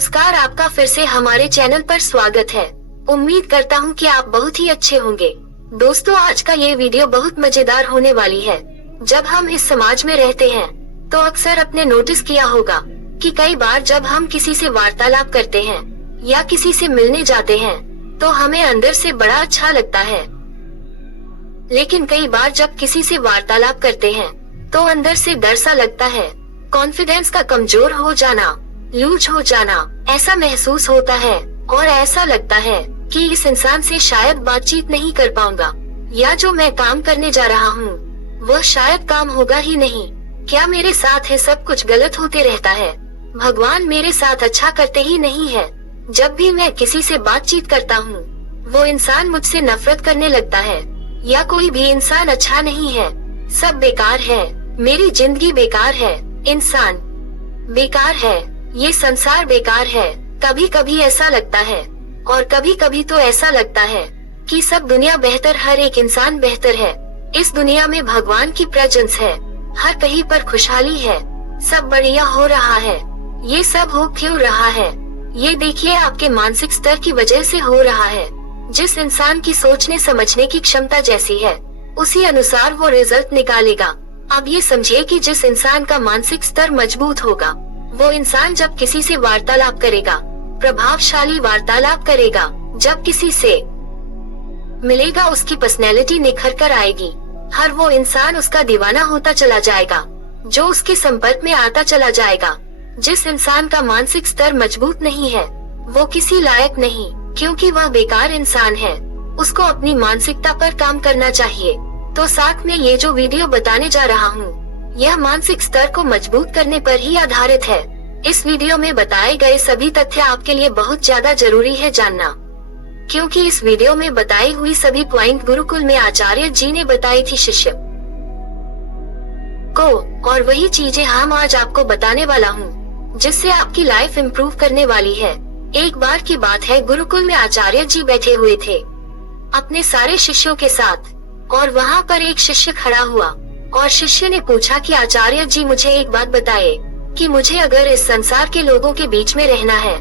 नमस्कार, आपका फिर से हमारे चैनल पर स्वागत है। उम्मीद करता हूँ कि आप बहुत ही अच्छे होंगे। दोस्तों, आज का ये वीडियो बहुत मजेदार होने वाली है। जब हम इस समाज में रहते हैं तो अक्सर अपने नोटिस किया होगा कि कई बार जब हम किसी से वार्तालाप करते हैं या किसी से मिलने जाते हैं तो हमें अंदर से बड़ा अच्छा लगता है, लेकिन कई बार जब किसी से वार्तालाप करते हैं तो अंदर से डर सा लगता है। कॉन्फिडेंस का कमजोर हो जाना, लूज हो जाना, ऐसा महसूस होता है और ऐसा लगता है कि इस इंसान से शायद बातचीत नहीं कर पाऊंगा, या जो मैं काम करने जा रहा हूँ वह शायद काम होगा ही नहीं। क्या मेरे साथ है सब कुछ गलत होते रहता है? भगवान मेरे साथ अच्छा करते ही नहीं है। जब भी मैं किसी से बातचीत करता हूँ वो इंसान मुझसे नफरत करने लगता है, या कोई भी इंसान अच्छा नहीं है, सब बेकार है, मेरी जिंदगी बेकार है, इंसान बेकार है, ये संसार बेकार है। कभी कभी ऐसा लगता है और कभी कभी तो ऐसा लगता है कि सब दुनिया बेहतर, हर एक इंसान बेहतर है। इस दुनिया में भगवान की प्रेजेंस है, हर कहीं पर खुशहाली है, सब बढ़िया हो रहा है। ये सब हो क्यों रहा है? ये देखिए, आपके मानसिक स्तर की वजह से हो रहा है। जिस इंसान की सोचने समझने की क्षमता जैसी है उसी अनुसार वो रिजल्ट निकालेगा। अब ये समझिए कि जिस इंसान का मानसिक स्तर मजबूत होगा वो इंसान जब किसी से वार्तालाप करेगा, प्रभावशाली वार्तालाप करेगा, जब किसी से मिलेगा उसकी पर्सनैलिटी निखर कर आएगी। हर वो इंसान उसका दीवाना होता चला जाएगा जो उसके संपर्क में आता चला जाएगा। जिस इंसान का मानसिक स्तर मजबूत नहीं है वो किसी लायक नहीं, क्योंकि वह बेकार इंसान है। उसको अपनी मानसिकता पर काम करना चाहिए। तो साथ में ये जो वीडियो बताने जा रहा हूँ यह मानसिक स्तर को मजबूत करने पर ही आधारित है। इस वीडियो में बताए गए सभी तथ्य आपके लिए बहुत ज्यादा जरूरी है जानना, क्योंकि इस वीडियो में बताई हुई सभी पॉइंट गुरुकुल में आचार्य जी ने बताई थी शिष्य को, और वही चीजें हम आज आपको बताने वाला हूँ जिससे आपकी लाइफ इम्प्रूव करने वाली है। एक बार की बात है, गुरुकुल में आचार्य जी बैठे हुए थे अपने सारे शिष्यों के साथ, और वहाँ पर एक शिष्य खड़ा हुआ और शिष्य ने पूछा कि आचार्य जी, मुझे एक बात बताइए कि मुझे अगर इस संसार के लोगों के बीच में रहना है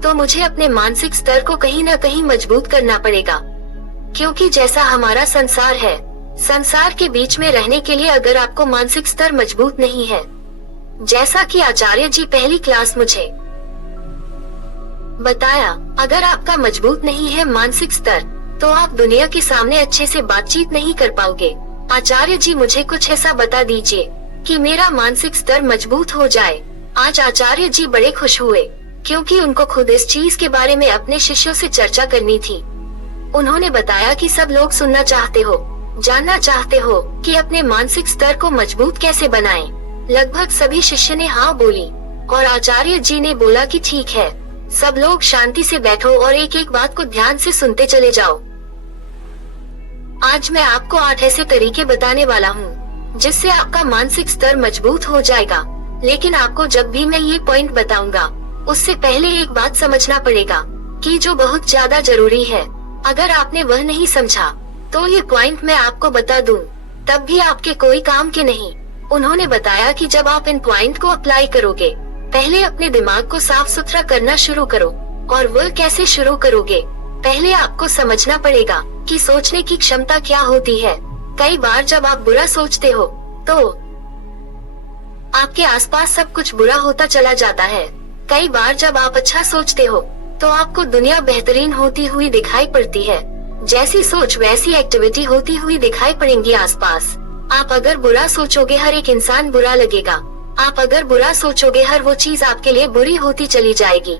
तो मुझे अपने मानसिक स्तर को कहीं न कहीं मजबूत करना पड़ेगा, क्योंकि जैसा हमारा संसार है, संसार के बीच में रहने के लिए अगर आपको मानसिक स्तर मजबूत नहीं है, जैसा कि आचार्य जी पहली क्लास मुझे बताया, अगर आपका मजबूत नहीं है मानसिक स्तर तो आप दुनिया के सामने अच्छे से बातचीत नहीं कर पाओगे। आचार्य जी, मुझे कुछ ऐसा बता दीजिए कि मेरा मानसिक स्तर मजबूत हो जाए। आज आचार्य जी बड़े खुश हुए क्योंकि उनको खुद इस चीज के बारे में अपने शिष्यों से चर्चा करनी थी। उन्होंने बताया कि सब लोग सुनना चाहते हो, जानना चाहते हो कि अपने मानसिक स्तर को मजबूत कैसे बनाएं। लगभग सभी शिष्य ने हाँ बोली और आचार्य जी ने बोला कि ठीक है, सब लोग शांति से बैठो और एक एक बात को ध्यान से सुनते चले जाओ। आज मैं आपको 8 ऐसे तरीके बताने वाला हूँ जिससे आपका मानसिक स्तर मजबूत हो जाएगा। लेकिन आपको जब भी मैं ये पॉइंट बताऊंगा उससे पहले एक बात समझना पड़ेगा कि जो बहुत ज्यादा जरूरी है। अगर आपने वह नहीं समझा तो ये पॉइंट मैं आपको बता दूं तब भी आपके कोई काम के नहीं। उन्होंने बताया कि जब आप इन पॉइंट को अप्लाई करोगे, पहले अपने दिमाग को साफ सुथरा करना शुरू करो। और वह कैसे शुरू करोगे? पहले आपको समझना पड़ेगा कि सोचने की क्षमता क्या होती है। कई बार जब आप बुरा सोचते हो तो आपके आसपास सब कुछ बुरा होता चला जाता है। कई बार जब आप अच्छा सोचते हो तो आपको दुनिया बेहतरीन होती हुई दिखाई पड़ती है। जैसी सोच वैसी एक्टिविटी होती हुई दिखाई पड़ेंगी आसपास। आप अगर बुरा सोचोगे हर एक इंसान बुरा लगेगा। आप अगर बुरा सोचोगे हर वो चीज आपके लिए बुरी होती चली जाएगी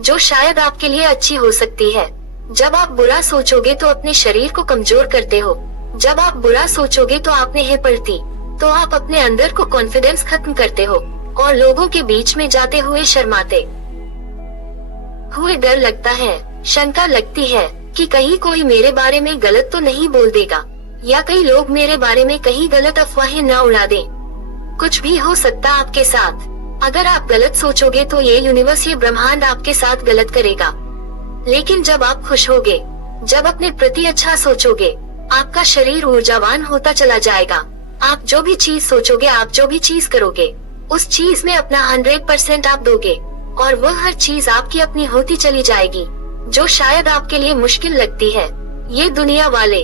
जो शायद आपके लिए अच्छी हो सकती है। जब आप बुरा सोचोगे तो अपने शरीर को कमजोर करते हो। जब आप बुरा सोचोगे तो आप नहीं पड़ती, तो आप अपने अंदर को कॉन्फिडेंस खत्म करते हो और लोगों के बीच में जाते हुए शर्माते हुए डर लगता है, शंका लगती है कि कहीं कोई मेरे बारे में गलत तो नहीं बोल देगा, या कई लोग मेरे बारे में कहीं गलत अफवाहें न उड़ा दें। कुछ भी हो सकता आपके साथ। अगर आप गलत सोचोगे तो ये यूनिवर्स, ये ब्रह्मांड आपके साथ गलत करेगा। लेकिन जब आप खुश होगे, जब अपने प्रति अच्छा सोचोगे, आपका शरीर ऊर्जावान होता चला जाएगा। आप जो भी चीज सोचोगे, आप जो भी चीज करोगे, उस चीज में अपना 100% आप दोगे। और वह हर चीज आपकी अपनी होती चली जाएगी, जो शायद आपके लिए मुश्किल लगती है। ये दुनिया वाले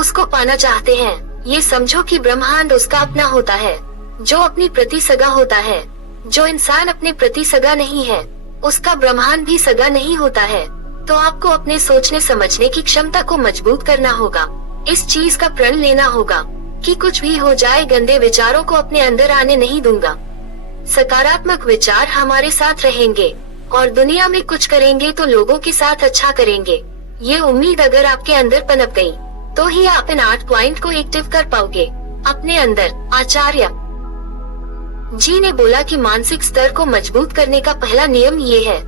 उसको पाना चाहते हैं। ये समझो कि ब्रह्मांड उसका अपना होता है, जो अपनी प्रति सगा होता है। जो इंसान अपने प्रति सगा नहीं है, उसका ब्रह्मांड भी सगा नहीं होता है। तो आपको अपने सोचने समझने की क्षमता को मजबूत करना होगा। इस चीज का प्रण लेना होगा कि कुछ भी हो जाए, गंदे विचारों को अपने अंदर आने नहीं दूंगा। सकारात्मक विचार हमारे साथ रहेंगे और दुनिया में कुछ करेंगे तो लोगों के साथ अच्छा करेंगे। ये उम्मीद अगर आपके अंदर पनप गई, तो ही आप इन 8 पॉइंट को एक्टिव कर पाओगे अपने अंदर। आचार्य जी ने बोला कि मानसिक स्तर को मजबूत करने का पहला नियम ये है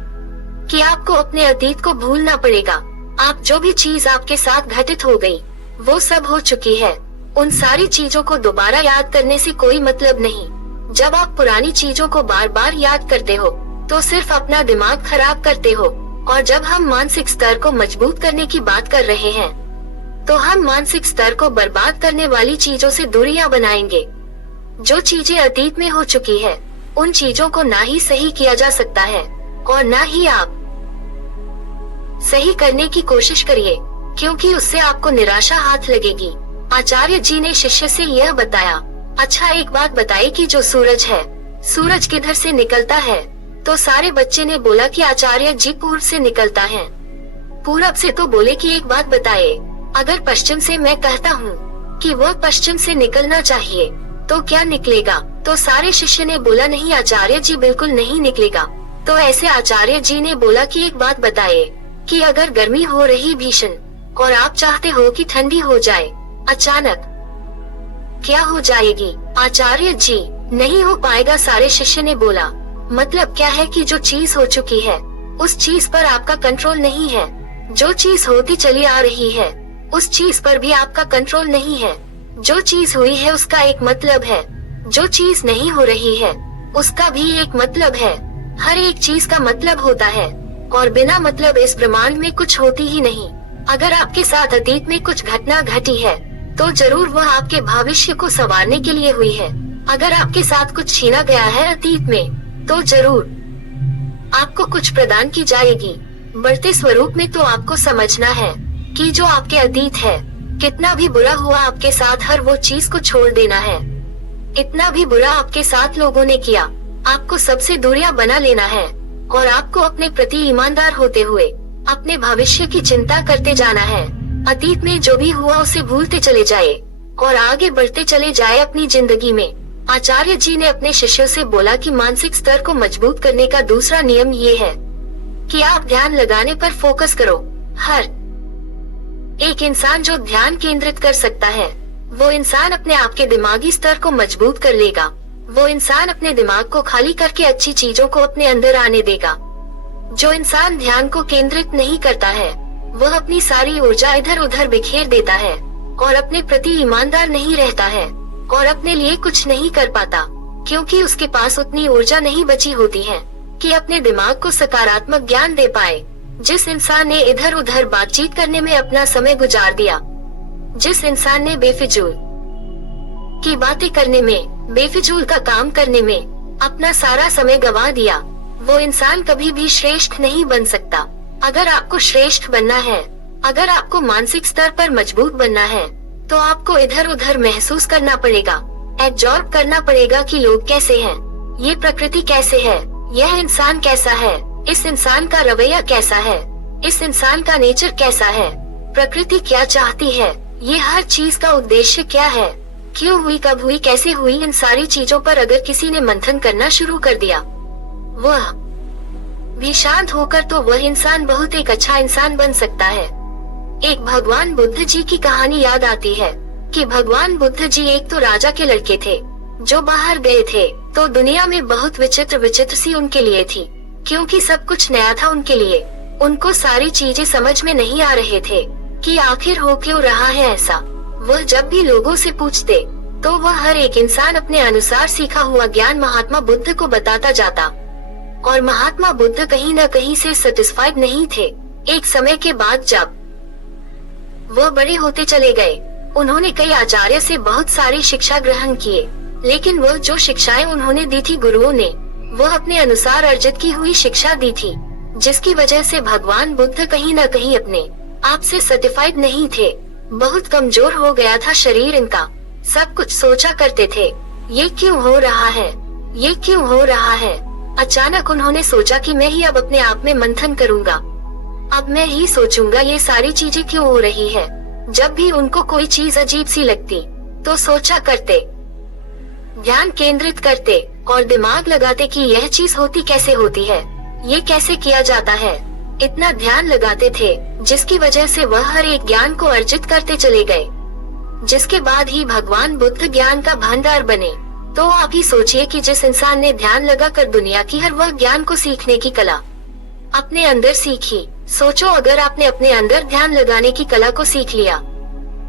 कि आपको अपने अतीत को भूलना पड़ेगा। आप जो भी चीज आपके साथ घटित हो गई, वो सब हो चुकी है। उन सारी चीजों को दोबारा याद करने से कोई मतलब नहीं। जब आप पुरानी चीजों को बार बार याद करते हो, तो सिर्फ अपना दिमाग खराब करते हो। और जब हम मानसिक स्तर को मजबूत करने की बात कर रहे हैं, तो हम मानसिक स्तर को बर्बाद करने वाली चीजों से दूरियां बनाएंगे। जो चीजें अतीत में हो चुकी है, उन चीजों को ना ही सही किया जा सकता है और ना ही आप सही करने की कोशिश करिए, क्योंकि उससे आपको निराशा हाथ लगेगी। आचार्य जी ने शिष्य से यह बताया। अच्छा, एक बात बताइए कि जो सूरज है, सूरज किधर से निकलता है? तो सारे बच्चे ने बोला कि आचार्य जी पूर्व से निकलता है। पूरब से? तो बोले कि एक बात बताइए, अगर पश्चिम से मैं कहता हूँ कि वह पश्चिम से निकलना चाहिए, तो क्या निकलेगा? तो सारे शिष्य ने बोला नहीं आचार्य जी, बिल्कुल नहीं निकलेगा। तो ऐसे आचार्य जी ने बोला कि एक बात बताइए कि अगर गर्मी हो रही भीषण और आप चाहते हो कि ठंडी हो जाए, अचानक क्या हो जाएगी? आचार्य जी, नहीं हो पाएगा। सारे शिष्य ने बोला, मतलब क्या है कि जो चीज हो चुकी है, उस चीज पर आपका कंट्रोल नहीं है। जो चीज होती चली आ रही है, उस चीज पर भी आपका कंट्रोल नहीं है। जो चीज हुई है उसका एक मतलब है, जो चीज नहीं हो रही है उसका भी एक मतलब है। हर एक चीज का मतलब होता है और बिना मतलब इस ब्रह्मांड में कुछ होती ही नहीं। अगर आपके साथ अतीत में कुछ घटना घटी है, तो जरूर वह आपके भविष्य को संवारने के लिए हुई है। अगर आपके साथ कुछ छीना गया है अतीत में, तो जरूर आपको कुछ प्रदान की जाएगी बढ़ते स्वरूप में। तो आपको समझना है कि जो आपके अतीत है, कितना भी बुरा हुआ आपके साथ, हर वो चीज को छोड़ देना है। इतना भी बुरा आपके साथ लोगों ने किया, आपको सबसे दूरियां बना लेना है और आपको अपने प्रति ईमानदार होते हुए अपने भविष्य की चिंता करते जाना है। अतीत में जो भी हुआ उसे भूलते चले जाए और आगे बढ़ते चले जाए अपनी जिंदगी में। आचार्य जी ने अपने शिष्यों से बोला कि मानसिक स्तर को मजबूत करने का दूसरा नियम ये है कि आप ध्यान लगाने पर फोकस करो। हर एक इंसान जो ध्यान केंद्रित कर सकता है, वो इंसान अपने आप के दिमागी स्तर को मजबूत कर लेगा। वो इंसान अपने दिमाग को खाली करके अच्छी चीजों को अपने अंदर आने देगा। जो इंसान ध्यान को केंद्रित नहीं करता है, वह अपनी सारी ऊर्जा इधर उधर बिखेर देता है और अपने प्रति ईमानदार नहीं रहता है और अपने लिए कुछ नहीं कर पाता, क्योंकि उसके पास उतनी ऊर्जा नहीं बची होती है कि अपने दिमाग को सकारात्मक ज्ञान दे पाए। जिस इंसान ने इधर उधर बातचीत करने में अपना समय गुजार दिया, जिस इंसान ने बेफिजूल की बातें करने में, बेफिजूल का काम करने में अपना सारा समय गंवा दिया, वो इंसान कभी भी श्रेष्ठ नहीं बन सकता। अगर आपको श्रेष्ठ बनना है, अगर आपको मानसिक स्तर पर मजबूत बनना है, तो आपको इधर उधर महसूस करना पड़ेगा, एब्जॉर्ब करना पड़ेगा कि लोग कैसे हैं, ये प्रकृति कैसे है, यह इंसान कैसा है, इस इंसान का रवैया कैसा है, इस इंसान का नेचर कैसा है, प्रकृति क्या चाहती है, ये हर चीज का उद्देश्य क्या है, क्यों हुई, कब हुई, कैसे हुई। इन सारी चीजों पर अगर किसी ने मंथन करना शुरू कर दिया, वह भी शांत होकर, तो वह इंसान बहुत एक अच्छा इंसान बन सकता है। एक भगवान बुद्ध जी की कहानी याद आती है कि भगवान बुद्ध जी एक तो राजा के लड़के थे जो बाहर गए थे, तो दुनिया में बहुत विचित्र विचित्र सी उनके लिए थी, क्योंकि सब कुछ नया था उनके लिए। उनको सारी चीजें समझ में नहीं आ रहे थे कि आखिर हो क्यों रहा है ऐसा। वह जब भी लोगों से पूछते, तो वह हर एक इंसान अपने अनुसार सीखा हुआ ज्ञान महात्मा बुद्ध को बताता जाता, और महात्मा बुद्ध कहीं न कहीं से सेटिस्फाइड नहीं थे। एक समय के बाद जब वह बड़े होते चले गए, उन्होंने कई आचार्य से बहुत सारी शिक्षा ग्रहण किए, लेकिन वह जो शिक्षाएं उन्होंने दी थी गुरुओं ने, वो अपने अनुसार अर्जित की हुई शिक्षा दी थी, जिसकी वजह से भगवान बुद्ध कहीं न कहीं अपने आप से सर्टिफाइड नहीं थे। बहुत कमजोर हो गया था शरीर इनका। सब कुछ सोचा करते थे, ये क्यों हो रहा है, ये क्यों हो रहा है। अचानक उन्होंने सोचा कि मैं ही अब अपने आप में मंथन करूंगा, अब मैं ही सोचूंगा ये सारी चीजें क्यों हो रही है। जब भी उनको कोई चीज अजीब सी लगती तो सोचा करते, ध्यान केंद्रित करते और दिमाग लगाते कि यह चीज होती कैसे होती है, ये कैसे किया जाता है। इतना ध्यान लगाते थे जिसकी वजह से वह हर एक ज्ञान को अर्जित करते चले गए, जिसके बाद ही भगवान बुद्ध ज्ञान का भंडार बने। तो आप ही सोचिए कि जिस इंसान ने ध्यान लगाकर दुनिया की हर वह ज्ञान को सीखने की कला अपने अंदर सीखी, सोचो अगर आपने अपने अंदर ध्यान लगाने की कला को सीख लिया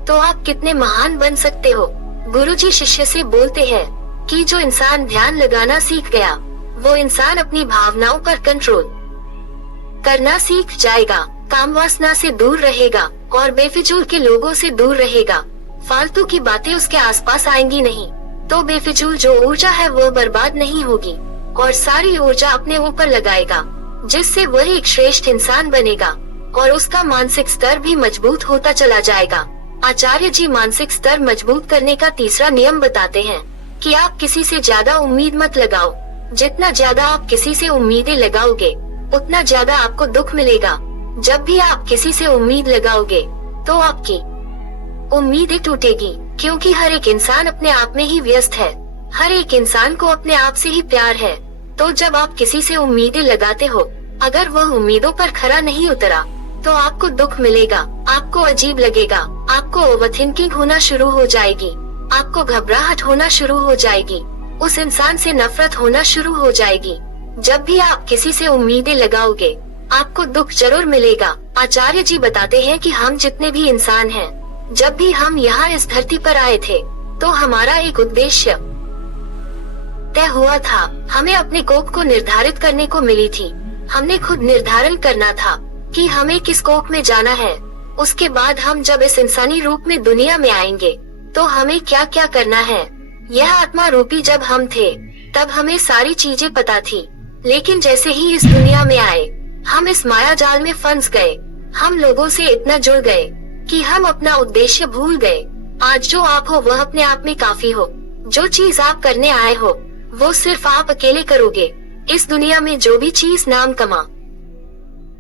तो आप कितने महान बन सकते हो। गुरुजी शिष्य से बोलते हैं कि जो इंसान ध्यान लगाना सीख गया वो इंसान अपनी भावनाओं पर कंट्रोल करना सीख जाएगा, काम वासना से दूर रहेगा और बेफिजूल के लोगों से दूर रहेगा। फालतू की बातें उसके आसपास आएंगी नहीं, तो बेफिजूल जो ऊर्जा है वो बर्बाद नहीं होगी और सारी ऊर्जा अपने ऊपर लगाएगा, जिससे वह एक श्रेष्ठ इंसान बनेगा और उसका मानसिक स्तर भी मजबूत होता चला जाएगा। आचार्य जी मानसिक स्तर मजबूत करने का तीसरा नियम बताते हैं कि आप किसी से ज्यादा उम्मीद मत लगाओ। जितना ज्यादा आप किसी से उम्मीदें लगाओगे उतना ज्यादा आपको दुख मिलेगा। जब भी आप किसी से उम्मीद लगाओगे तो आपकी उम्मीदें टूटेगी, क्योंकि हर एक इंसान अपने आप में ही व्यस्त है। हर एक इंसान को अपने आप से ही प्यार है। तो जब आप किसी से उम्मीदें लगाते हो, अगर वह उम्मीदों पर खरा नहीं उतरा तो आपको दुख मिलेगा, आपको अजीब लगेगा, आपको ओवरथिंकिंग होना शुरू हो जाएगी, आपको घबराहट होना शुरू हो जाएगी, उस इंसान से नफरत होना शुरू हो जाएगी। जब भी आप किसी से उम्मीदें लगाओगे आपको दुख जरूर मिलेगा। आचार्य जी बताते हैं कि हम जितने भी इंसान हैं, जब भी हम यहाँ इस धरती पर आए थे तो हमारा एक उद्देश्य तय हुआ था। हमें अपने कोख को निर्धारित करने को मिली थी। हमने खुद निर्धारण करना था कि हमें किस कोख में जाना है। उसके बाद हम जब इस इंसानी रूप में दुनिया में आएंगे तो हमें क्या क्या करना है। यह आत्मा रूपी जब हम थे तब हमें सारी चीजें पता थी, लेकिन जैसे ही इस दुनिया में आए हम इस माया जाल में फंस गए। हम लोगों से इतना जुड़ गए कि हम अपना उद्देश्य भूल गए। आज जो आप हो वह अपने आप में काफी हो। जो चीज आप करने आए हो वो सिर्फ आप अकेले करोगे। इस दुनिया में जो भी चीज नाम कमा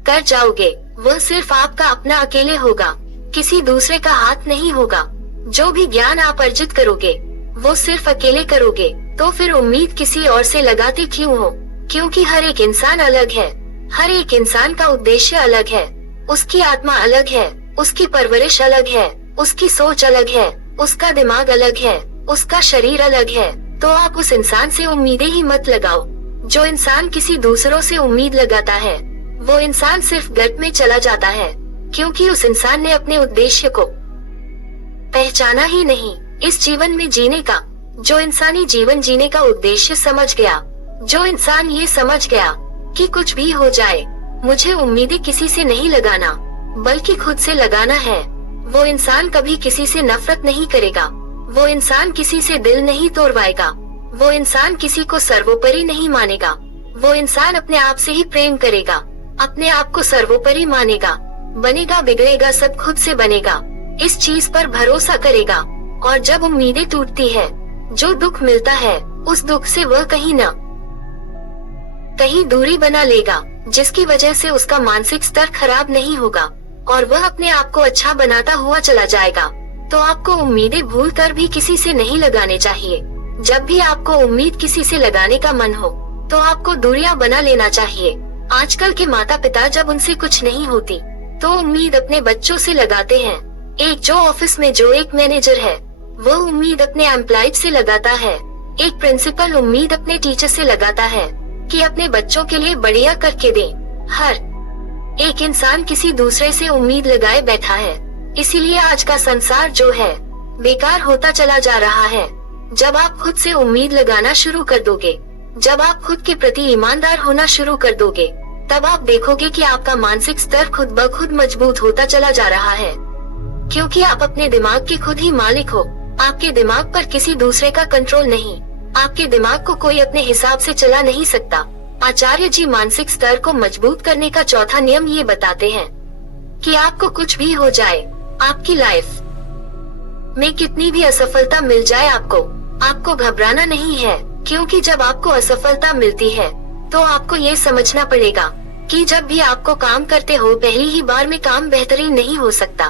कर जाओगे वह सिर्फ आपका अपना अकेले होगा, किसी दूसरे का हाथ नहीं होगा। जो भी ज्ञान आप अर्जित करोगे वो सिर्फ अकेले करोगे। तो फिर उम्मीद किसी और से लगाते क्यों हो? क्योंकि हर एक इंसान अलग है, हर एक इंसान का उद्देश्य अलग है, उसकी आत्मा अलग है, उसकी परवरिश अलग है, उसकी सोच अलग है, उसका दिमाग अलग है, उसका शरीर अलग है। तो आप उस इंसान से उम्मीदें ही मत लगाओ। जो इंसान किसी दूसरों से उम्मीद लगाता है वो इंसान सिर्फ गर्त में चला जाता है, क्योंकि उस इंसान ने अपने उद्देश्य को पहचाना ही नहीं। इस जीवन में जीने का, जो इंसानी जीवन जीने का उद्देश्य समझ गया, जो इंसान ये समझ गया कि कुछ भी हो जाए मुझे उम्मीदें किसी से नहीं लगाना बल्कि खुद से लगाना है, वो इंसान कभी किसी से नफरत नहीं करेगा। वो इंसान किसी से दिल नहीं तोड़वाएगा। वो इंसान किसी को सर्वोपरि नहीं मानेगा। वो इंसान अपने आप से ही प्रेम करेगा, अपने आप को सर्वोपरि मानेगा। बनेगा बिगड़ेगा सब खुद से बनेगा, इस चीज पर भरोसा करेगा। और जब उम्मीदें टूटती है, जो दुख मिलता है उस दुख से वह कहीं न कहीं दूरी बना लेगा, जिसकी वजह से उसका मानसिक स्तर खराब नहीं होगा और वह अपने आप को अच्छा बनाता हुआ चला जाएगा। तो आपको उम्मीदें भूल कर भी किसी से नहीं लगाने चाहिए। जब भी आपको उम्मीद किसी से लगाने का मन हो तो आपको दूरियां बना लेना चाहिए। आजकल के माता पिता जब उनसे कुछ नहीं होती तो उम्मीद अपने बच्चों से लगाते हैं। एक जो ऑफिस में जो एक मैनेजर है वो उम्मीद अपने एम्प्लॉय से लगाता है। एक प्रिंसिपल उम्मीद अपने टीचर से लगाता है कि अपने बच्चों के लिए बढ़िया करके दे। हर एक इंसान किसी दूसरे से उम्मीद लगाए बैठा है, इसीलिए आज का संसार जो है बेकार होता चला जा रहा है। जब आप खुद से उम्मीद लगाना शुरू कर दोगे, जब आप खुद के प्रति ईमानदार होना शुरू कर दोगे, तब आप देखोगे कि आपका मानसिक स्तर खुद ब खुद मजबूत होता चला जा रहा है, क्योंकि आप अपने दिमाग के खुद ही मालिक हो। आपके दिमाग पर किसी दूसरे का कंट्रोल नहीं। आपके दिमाग को कोई अपने हिसाब से चला नहीं सकता। आचार्य जी मानसिक स्तर को मजबूत करने का चौथा नियम ये बताते हैं कि आपको कुछ भी हो जाए, आपकी लाइफ में कितनी भी असफलता मिल जाए, आपको घबराना नहीं है। क्योंकि जब आपको असफलता मिलती है तो आपको ये समझना पड़ेगा कि जब भी आपको काम करते हो पहली ही बार में काम बेहतरीन नहीं हो सकता।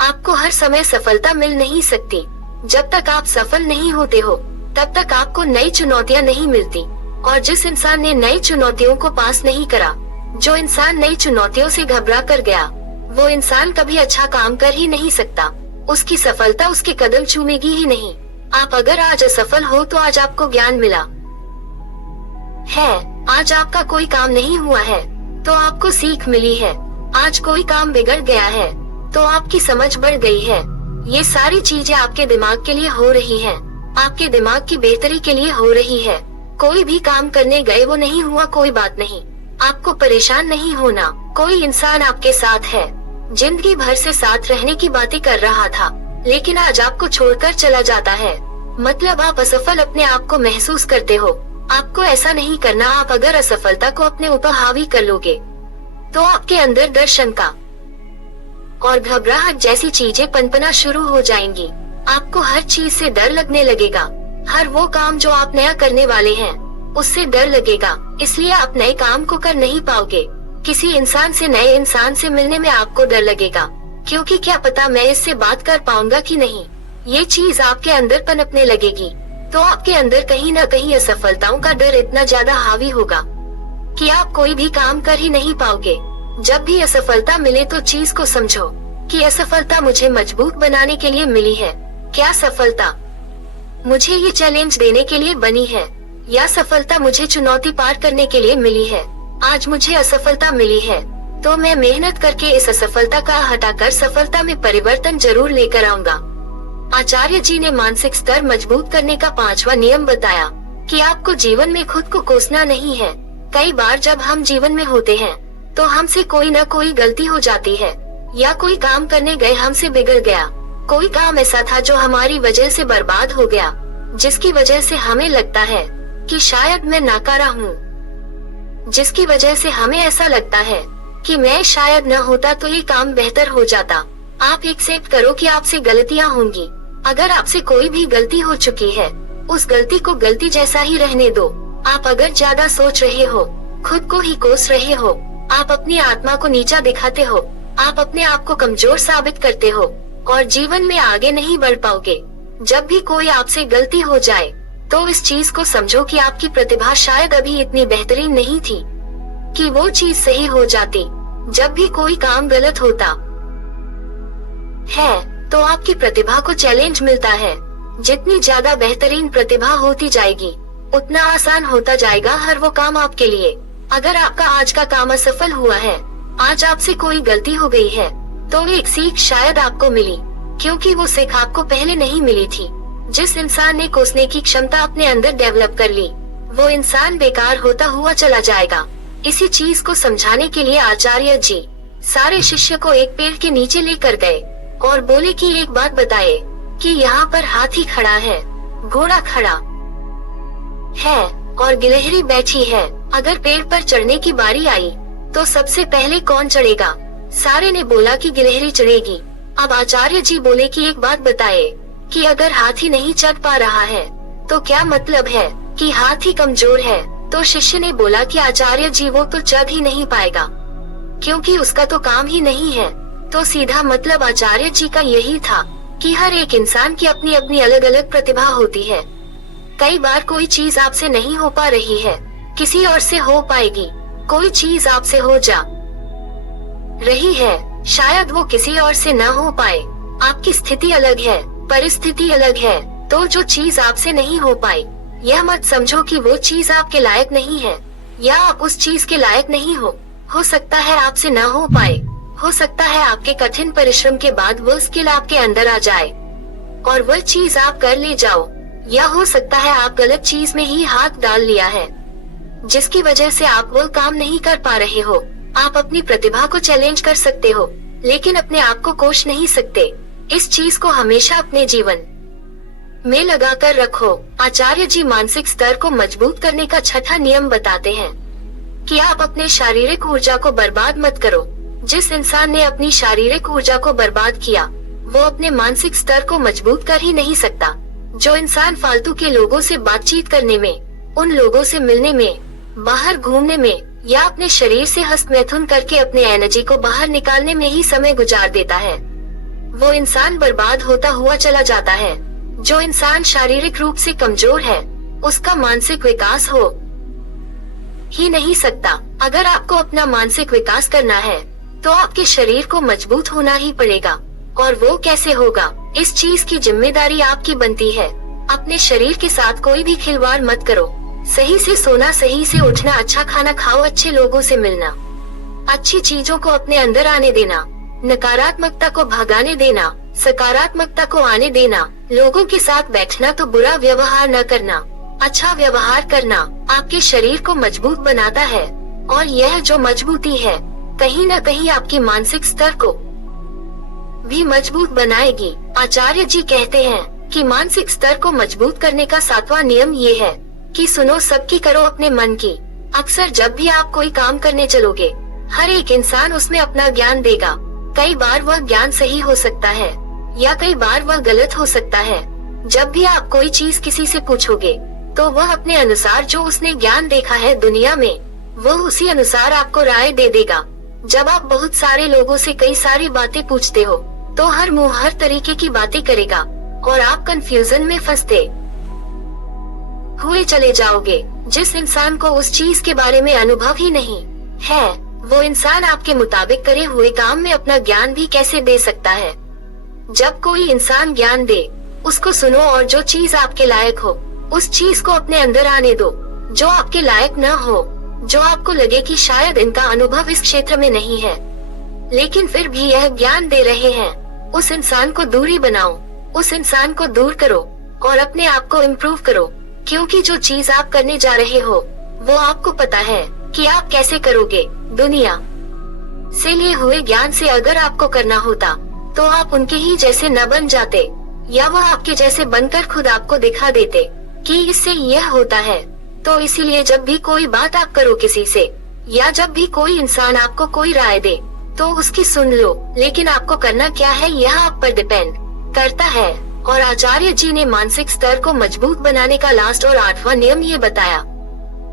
आपको हर समय सफलता मिल नहीं सकती। जब तक आप सफल नहीं होते हो तब तक आपको नई चुनौतियां नहीं मिलती। और जिस इंसान ने नई चुनौतियों को पास नहीं करा, जो इंसान नई चुनौतियों से घबरा कर गया, वो इंसान कभी अच्छा काम कर ही नहीं सकता। उसकी सफलता उसके कदम चूमेगी ही नहीं। आप अगर आज असफल हो तो आज आपको ज्ञान मिला है। आज आपका कोई काम नहीं हुआ है तो आपको सीख मिली है। आज कोई काम बिगड़ गया है तो आपकी समझ बढ़ गई है। ये सारी चीजें आपके दिमाग के लिए हो रही हैं, आपके दिमाग की बेहतरी के लिए हो रही है। कोई भी काम करने गए वो नहीं हुआ, कोई बात नहीं, आपको परेशान नहीं होना। कोई इंसान आपके साथ है, जिंदगी भर से साथ रहने की बातें कर रहा था, लेकिन आज आपको छोड़कर चला जाता है। मतलब आप असफल अपने आप को महसूस करते हो। आपको ऐसा नहीं करना। आप अगर असफलता को अपने ऊपर हावी कर लोगे तो आपके अंदर डर, शंका और घबराहट जैसी चीजें पनपना शुरू हो जाएंगी। आपको हर चीज से डर लगने लगेगा। हर वो काम जो आप नया करने वाले हैं उससे डर लगेगा, इसलिए आप नए काम को कर नहीं पाओगे। किसी इंसान से, नए इंसान से मिलने में आपको डर लगेगा, क्योंकि क्या पता मैं इससे बात कर पाऊंगा कि नहीं। ये चीज आपके अंदर पनपने लगेगी तो आपके अंदर कहीं न कहीं असफलताओं का डर इतना ज्यादा हावी होगा कि आप कोई भी काम कर ही नहीं पाओगे। जब भी असफलता मिले तो चीज को समझो कि असफलता मुझे मजबूत बनाने के लिए मिली है। क्या सफलता मुझे ये चैलेंज देने के लिए बनी है, या सफलता मुझे चुनौती पार करने के लिए मिली है। आज मुझे असफलता मिली है तो मैं मेहनत करके इस असफलता का हटाकर सफलता में परिवर्तन जरूर लेकर आऊंगा। आचार्य जी ने मानसिक स्तर मजबूत करने का पांचवा नियम बताया कि आपको जीवन में खुद को कोसना नहीं है। कई बार जब हम जीवन में होते हैं तो हमसे कोई न कोई गलती हो जाती है, या कोई काम करने गए हमसे बिगड़ गया। कोई काम ऐसा था जो हमारी वजह से बर्बाद हो गया, जिसकी वजह से हमें लगता है कि शायद मैं नाकारा हूँ, जिसकी वजह से हमें ऐसा लगता है कि मैं शायद न होता तो ये काम बेहतर हो जाता। आप एक्सेप्ट करो कि आपसे गलतियाँ होंगी। अगर आपसे कोई भी गलती हो चुकी है, उस गलती को गलती जैसा ही रहने दो। आप अगर ज्यादा सोच रहे हो, खुद को ही कोस रहे हो, आप अपनी आत्मा को नीचा दिखाते हो, आप अपने आप को कमजोर साबित करते हो और जीवन में आगे नहीं बढ़ पाओगे। जब भी कोई आपसे गलती हो जाए तो इस चीज को समझो कि आपकी प्रतिभा शायद अभी इतनी बेहतरीन नहीं थी कि वो चीज सही हो जाती। जब भी कोई काम गलत होता है तो आपकी प्रतिभा को चैलेंज मिलता है। जितनी ज्यादा बेहतरीन प्रतिभा होती जाएगी उतना आसान होता जाएगा हर वो काम आपके लिए। अगर आपका आज का काम असफल हुआ है, आज आपसे कोई गलती हो गई है, तो एक सीख शायद आपको मिली, क्योंकि वो सीख आपको पहले नहीं मिली थी। जिस इंसान ने कोसने की क्षमता अपने अंदर डेवलप कर ली, वो इंसान बेकार होता हुआ चला जाएगा। इसी चीज को समझाने के लिए आचार्य जी सारे शिष्य को एक पेड़ के नीचे लेकर गए और बोले कि एक बात बताए कि यहाँ पर हाथी खड़ा है, घोड़ा खड़ा है और गिलहरी बैठी है। अगर पेड़ पर चढ़ने की बारी आई तो सबसे पहले कौन चढ़ेगा? सारे ने बोला कि गिलहरी चढ़ेगी। अब आचार्य जी बोले कि एक बात बताए कि अगर हाथी नहीं चढ़ पा रहा है तो क्या मतलब है कि हाथी कमजोर है? तो शिष्य ने बोला कि आचार्य जी वो तो चढ़ ही नहीं पाएगा, क्योंकि उसका तो काम ही नहीं है। तो सीधा मतलब आचार्य जी का यही था कि हर एक इंसान की अपनी अपनी अलग अलग प्रतिभा होती है। कई बार कोई चीज आपसे नहीं हो पा रही है, किसी और से हो पाएगी। कोई चीज आपसे हो जा रही है, शायद वो किसी और से ना हो पाए। आपकी स्थिति अलग है, परिस्थिति अलग है, तो जो चीज आपसे नहीं हो पाई, यह मत समझो कि वो चीज आपके लायक नहीं है या आप उस चीज के लायक नहीं हो। हो सकता है आपसे ना हो पाए, हो सकता है आपके कठिन परिश्रम के बाद वो स्किल आपके अंदर आ जाए और वह चीज आप कर ले जाओ, या हो सकता है आप गलत चीज में ही हाथ डाल लिया है, जिसकी वजह से आप वो काम नहीं कर पा रहे हो। आप अपनी प्रतिभा को चैलेंज कर सकते हो, लेकिन अपने आप को कोस नहीं सकते। इस चीज को हमेशा अपने जीवन में लगाकर रखो। आचार्य जी मानसिक स्तर को मजबूत करने का छठा नियम बताते हैं कि आप अपने शारीरिक ऊर्जा को बर्बाद मत करो। जिस इंसान ने अपनी शारीरिक ऊर्जा को बर्बाद किया, वो अपने मानसिक स्तर को मजबूत कर ही नहीं सकता। जो इंसान फालतू के लोगों से बातचीत करने में, उन लोगों से मिलने में, बाहर घूमने में या अपने शरीर से हस्तमैथुन करके अपने एनर्जी को बाहर निकालने में ही समय गुजार देता है, वो इंसान बर्बाद होता हुआ चला जाता है। जो इंसान शारीरिक रूप से कमजोर है, उसका मानसिक विकास हो ही नहीं सकता। अगर आपको अपना मानसिक विकास करना है, तो आपके शरीर को मजबूत होना ही पड़ेगा। और वो कैसे होगा, इस चीज की जिम्मेदारी आपकी बनती है। अपने शरीर के साथ कोई भी खिलवाड़ मत करो। सही से सोना, सही से उठना, अच्छा खाना खाओ, अच्छे लोगों से मिलना, अच्छी चीजों को अपने अंदर आने देना, नकारात्मकता को भगाने देना, सकारात्मकता को आने देना। लोगों के साथ बैठना तो बुरा व्यवहार न करना, अच्छा व्यवहार करना आपके शरीर को मजबूत बनाता है। और यह जो मजबूती है, कहीं न कहीं आपकी मानसिक स्तर को भी मजबूत बनाएगी। आचार्य जी कहते हैं कि मानसिक स्तर को मजबूत करने का सातवां नियम ये है कि सुनो सबकी, करो अपने मन की। अक्सर जब भी आप कोई काम करने चलोगे, हर एक इंसान उसमें अपना ज्ञान देगा। कई बार वह ज्ञान सही हो सकता है या कई बार वह गलत हो सकता है। जब भी आप कोई चीज किसी से पूछोगे, तो वह अपने अनुसार जो उसने ज्ञान देखा है दुनिया में, वह उसी अनुसार आपको राय दे देगा। जब आप बहुत सारे लोगों से कई सारी बातें पूछते हो, तो हर मुंह हर तरीके की बातें करेगा और आप कंफ्यूजन में फंसते हुए चले जाओगे। जिस इंसान को उस चीज के बारे में अनुभव ही नहीं है, वो इंसान आपके मुताबिक करे हुए काम में अपना ज्ञान भी कैसे दे सकता है। जब कोई इंसान ज्ञान दे, उसको सुनो और जो चीज आपके लायक हो, उस चीज को अपने अंदर आने दो। जो आपके लायक न हो, जो आपको लगे कि शायद इनका अनुभव इस क्षेत्र में नहीं है, लेकिन फिर भी यह ज्ञान दे रहे हैं, उस इंसान को दूरी बनाओ, उस इंसान को दूर करो और अपने आप को इम्प्रूव करो। क्योंकि जो चीज आप करने जा रहे हो, वो आपको पता है कि आप कैसे करोगे। दुनिया से लिए हुए ज्ञान से अगर आपको करना होता, तो आप उनके ही जैसे न बन जाते, या वह आपके जैसे बनकर खुद आपको दिखा देते कि इससे यह होता है। तो इसीलिए जब भी कोई बात आप करो किसी से, या जब भी कोई इंसान आपको कोई राय दे, तो उसकी सुन लो, लेकिन आपको करना क्या है यह आप पर डिपेंड करता है। और आचार्य जी ने मानसिक स्तर को मजबूत बनाने का लास्ट और आठवां नियम ये बताया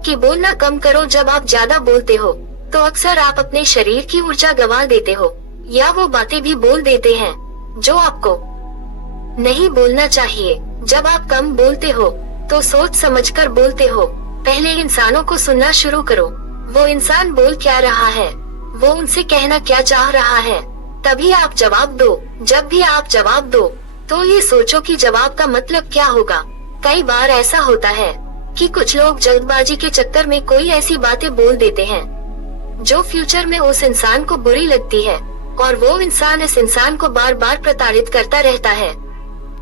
कि बोलना कम करो। जब आप ज्यादा बोलते हो, तो अक्सर आप अपने शरीर की ऊर्जा गंवा देते हो, या वो बातें भी बोल देते हैं जो आपको नहीं बोलना चाहिए। जब आप कम बोलते हो, तो सोच समझकर बोलते हो। पहले इंसानों को सुनना शुरू करो, वो इंसान बोल क्या रहा है, वो उनसे कहना क्या चाह रहा है, तभी आप जवाब दो। जब भी आप जवाब दो, तो ये सोचो कि जवाब का मतलब क्या होगा। कई बार ऐसा होता है कि कुछ लोग जल्दबाजी के चक्कर में कोई ऐसी बातें बोल देते हैं जो फ्यूचर में उस इंसान को बुरी लगती है, और वो इंसान इस इंसान को बार बार प्रताड़ित करता रहता है,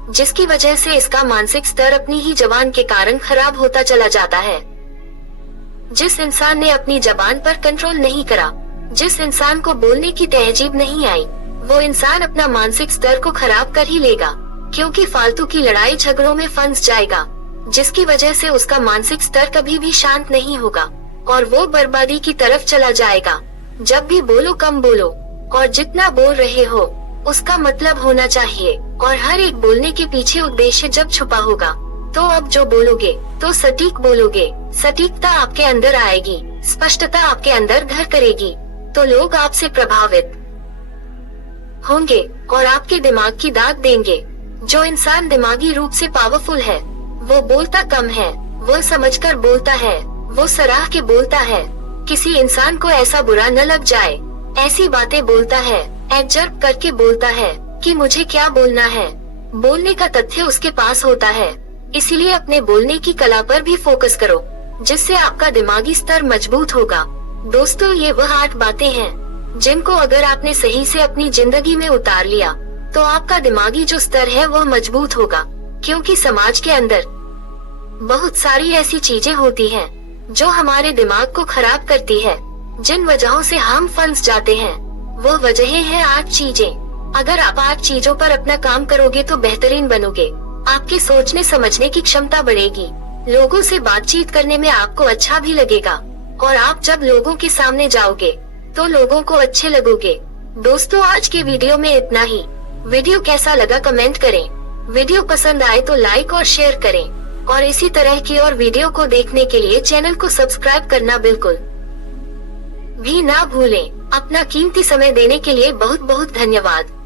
जिसकी वजह से इसका मानसिक स्तर अपनी ही जबान के कारण खराब होता चला जाता है। जिस इंसान ने अपनी जबान पर कंट्रोल नहीं करा, जिस इंसान को बोलने की तहजीब नहीं आई, वो इंसान अपना मानसिक स्तर को खराब कर ही लेगा, क्योंकि फालतू की लड़ाई झगड़ों में फंस जाएगा, जिसकी वजह से उसका मानसिक स्तर कभी भी शांत नहीं होगा और वो बर्बादी की तरफ चला जाएगा। जब भी बोलो कम बोलो, और जितना बोल रहे हो उसका मतलब होना चाहिए, और हर एक बोलने के पीछे उद्देश्य जब छुपा होगा, तो अब जो बोलोगे तो सटीक बोलोगे। सटीकता आपके अंदर आएगी, स्पष्टता आपके अंदर घर करेगी, तो लोग आपसे प्रभावित होंगे और आपके दिमाग की दाद देंगे। जो इंसान दिमागी रूप से पावरफुल है, वो बोलता कम है, वो समझकर बोलता है, वो सराह के बोलता है। किसी इंसान को ऐसा बुरा न लग जाए, ऐसी बातें बोलता है, एडजर्ब करके बोलता है कि मुझे क्या बोलना है। बोलने का तथ्य उसके पास होता है, इसीलिए अपने बोलने की कला पर भी फोकस करो, जिससे आपका दिमागी स्तर मजबूत होगा। दोस्तों, ये वह 8 बातें हैं जिनको अगर आपने सही से अपनी जिंदगी में उतार लिया, तो आपका दिमागी जो स्तर है वह मजबूत होगा। क्योंकि समाज के अंदर बहुत सारी ऐसी चीजें होती हैं जो हमारे दिमाग को खराब करती है, जिन वजहों से हम फंस जाते हैं। वो वजहें हैं 8 चीजें। अगर आप 8 चीजों पर अपना काम करोगे तो बेहतरीन बनोगे। आपके सोचने समझने की क्षमता बढ़ेगी। लोगों से बातचीत करने में आपको अच्छा भी लगेगा और आप जब लोगों के सामने जाओगे तो लोगों को अच्छे लगोगे। दोस्तों आज के वीडियो में इतना ही। वीडियो कैसा लगा कमेंट करें। वीडियो पसंद आए तो लाइक और शेयर करें और इसी तरह की और वीडियो को देखने के लिए चैनल को सब्सक्राइब करना बिल्कुल भी ना भूलें। अपना कीमती समय देने के लिए बहुत बहुत धन्यवाद।